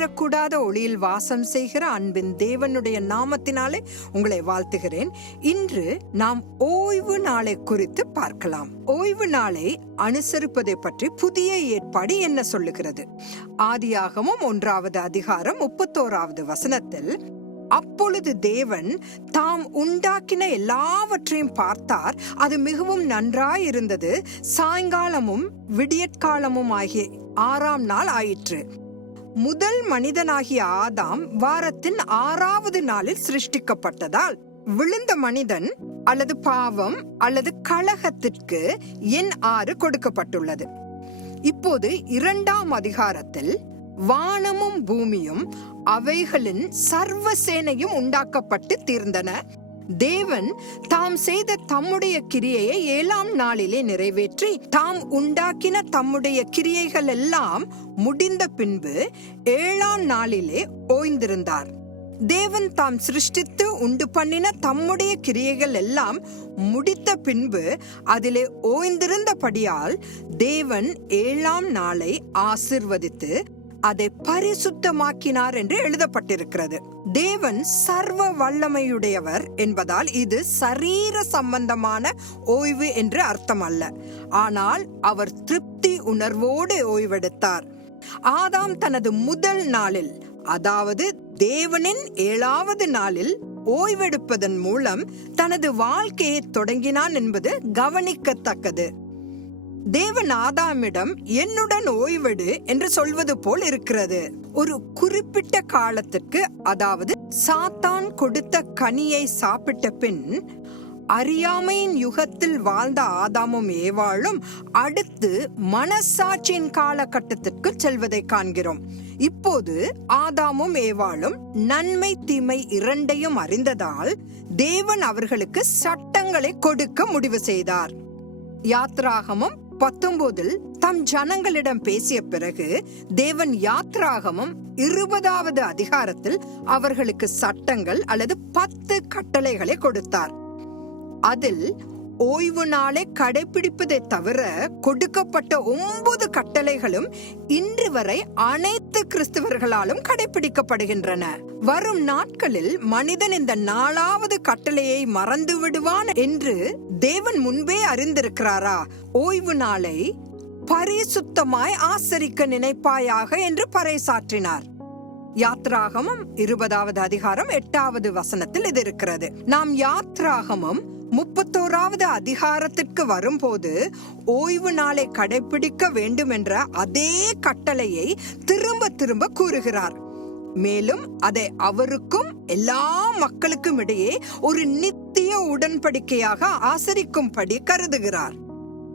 ஒளிரக்கூடாத ஒளியில் வாசம் செய்கிற அன்பின் தேவனுடைய நாமத்தினாலே உங்களை வாழ்த்துகிறேன். இன்று நாம் ஓய்வு நாளை குறித்து பார்க்கலாம். ஓய்வு நாளை அனுசரிப்பதை பற்றி புதிய ஏற்பாடு என்ன சொல்லுகிறது? ஆதியாகமும் ஒன்றாவது அதிகாரம் முப்பத்தோராவது வசனத்தில் அப்பொழுது தேவன் தாம் உண்டாக்கின எல்லாவற்றையும் பார்த்தார். அது மிகவும் நன்றாயிருந்தது சாயங்காலமும் விடியற்காலமும் ஆகிய ஆறாம் நாள் ஆயிற்று. முதல் மனிதனாகிய ஆதாம் வாரத்தின் ஆறாவது நாளில் சிருஷ்டிக்கப்பட்டதால் விழுந்த மனிதன் அல்லது பாவம் அல்லது கழகத்திற்கு எண் ஆறு கொடுக்கப்பட்டுள்ளது. இப்போது இரண்டாம் அதிகாரத்தில் வானமும் பூமியும் அவைகளின் சர்வ சேனையும் உண்டாக்கப்பட்டு தீர்ந்தன. தேவன் தாம் செய்த தம்முடைய கிரியையை ஏழாம் நாளிலே நிறைவேற்றி தாம் உண்டாக்கின தம்முடைய கிரியைகள் எல்லாம் முடிந்த பின்பு ஏழாம் நாளிலே ஓய்ந்திருந்தார். தேவன் தாம் சிருஷ்டித்து உண்டு பண்ணின தம்முடைய கிரியைகள் எல்லாம் முடித்த பின்பு அதிலே ஓய்ந்திருந்தபடியால் தேவன் ஏழாம் நாளை ஆசிர்வதித்து அதை பரிசுத்தமாக்கினார் என்று எழுதப்பட்டிருக்கிறது. தேவன் சர்வ வல்லமையுடையவர் என்பதால் இது சரீர சம்பந்தமான ஓய்வு என்று அர்த்தம் அல்ல ஆனால் அவர் திருப்தி உணர்வோடு ஓய்வெடுத்தார். ஆதாம் தனது முதல் நாளில் அதாவது தேவனின் ஏழாவது நாளில் ஓய்வெடுப்பதன் மூலம் தனது வாழ்க்கையை தொடங்கினான் என்பது கவனிக்கத்தக்கது. தேவன் ஆதாமிடம் என்னுடன் ஓய்வெடு என்று சொல்வது போல் இருக்கிறது. ஒரு குறிப்பிட்ட காலத்திற்கு அதாவது சாத்தான் கொடுத்த கனியை சாப்பிட்ட பின் அறியாமையின் யுகத்தில் வாழ்ந்த ஆதாமும் ஏவாளும் அடுத்து மனசாட்சியின் காலகட்டத்திற்கு செல்வதை காண்கிறோம். இப்போது ஆதாமும் ஏவாளும் நன்மை தீமை இரண்டையும் அறிந்ததால் தேவன் அவர்களுக்கு சட்டங்களை கொடுக்க முடிவு செய்தார். யாத்ராகமும் பத்தொன்பதில் தம் ஜனங்களிடம் பேசிய பிறகு தேவன் யாத்ராகமம் இருபதாவது அதிகாரத்தில் அவர்களுக்கு சட்டங்கள் அல்லது பத்து கட்டளைகளை கொடுத்தார். அதில் ஓய்வு நாளை கடைபிடிப்பதை தவிர கொடுக்கப்பட்ட ஒன்பது கட்டளைகளும் இன்று வரை அனைத்து கிறிஸ்தவர்களாலும் கடைபிடிக்கப்படுகின்றன. வரும் நாட்களில் மனிதன் இந்த நாலாவது கட்டளையை மறந்து விடுவான் என்று தேவன் முன்பே அறிந்திருக்கிறாரா? ஓய்வு நாளை பரிசுத்தமாய் ஆசரிக்க நினைப்பாயாக என்று பறைசாற்றினார். யாத்ராகமம் இருபதாவது அதிகாரம் எட்டாவது வசனத்தில் இது இருக்கிறது. நாம் யாத்ராகமம் முப்பத்தோராவது அதிகாரத்திற்கு வரும்போது ஓய்வு நாளை கடைபிடிக்க வேண்டும் என்ற அதே கட்டளையை திரும்ப திரும்ப கூறுகிறார். மேலும் அதை அவருக்கும் எல்லா மக்களுக்கும் இடையே ஒரு நித் உடன்படிக்கையாக ஆசரிக்கும்படி கருதுகிறார்.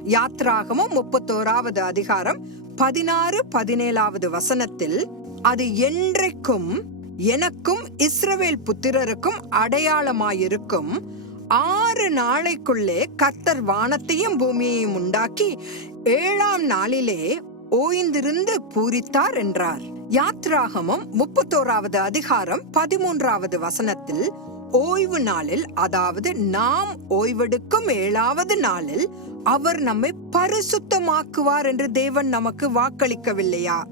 யாத்ராகமும் முப்பத்தோராவது அதிகாரம் பதினாறு பதினேழாவது வசனத்தில் அது என்றைக்கும் எனக்கும் இஸ்ரவேல் புத்திரருக்கும் அடையாளமாயிருக்கும். ஆறு நாளைக்குள்ளே கத்தர் வானத்தையும் பூமியையும் உண்டாக்கி ஏழாம் நாளிலே ஓய்ந்திருந்து பூரித்தார் என்றார். யாத்ராகமும் முப்பத்தோராவது அதிகாரம் பதிமூன்றாவது வசனத்தில் ஓய்வு நாளில் அதாவது நாம் ஓய்வெடுக்கும் ஏழாவது நாளில் அவர் நம்மை பரிசுத்தமாக்குவார் என்று தேவன் நமக்கு வாக்களிக்கவில்லையா?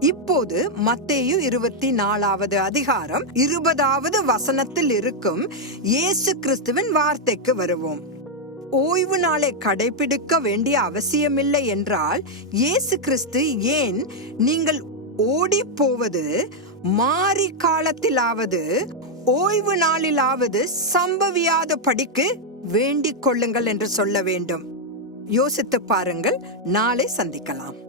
இப்போது மத்தேயு இருபத்தி நாலாவது அதிகாரம் இருபதாவது வசனத்தில் இருக்கும் இயேசு கிறிஸ்துவின் வார்த்தைக்கு வருவோம். ஓய்வு நாளை கடைபிடிக்க வேண்டிய அவசியமில்லை என்றால் இயேசு கிறிஸ்து ஏன் நீங்கள் ஓடி போவது மாறி காலத்திலாவது ஓய்வு நாளிலாவது சம்பவியாத படிக்கு வேண்டிக் கொள்ளுங்கள் என்று சொல்ல வேண்டும். யோசித்து பாருங்கள். நாளை சந்திக்கலாம்.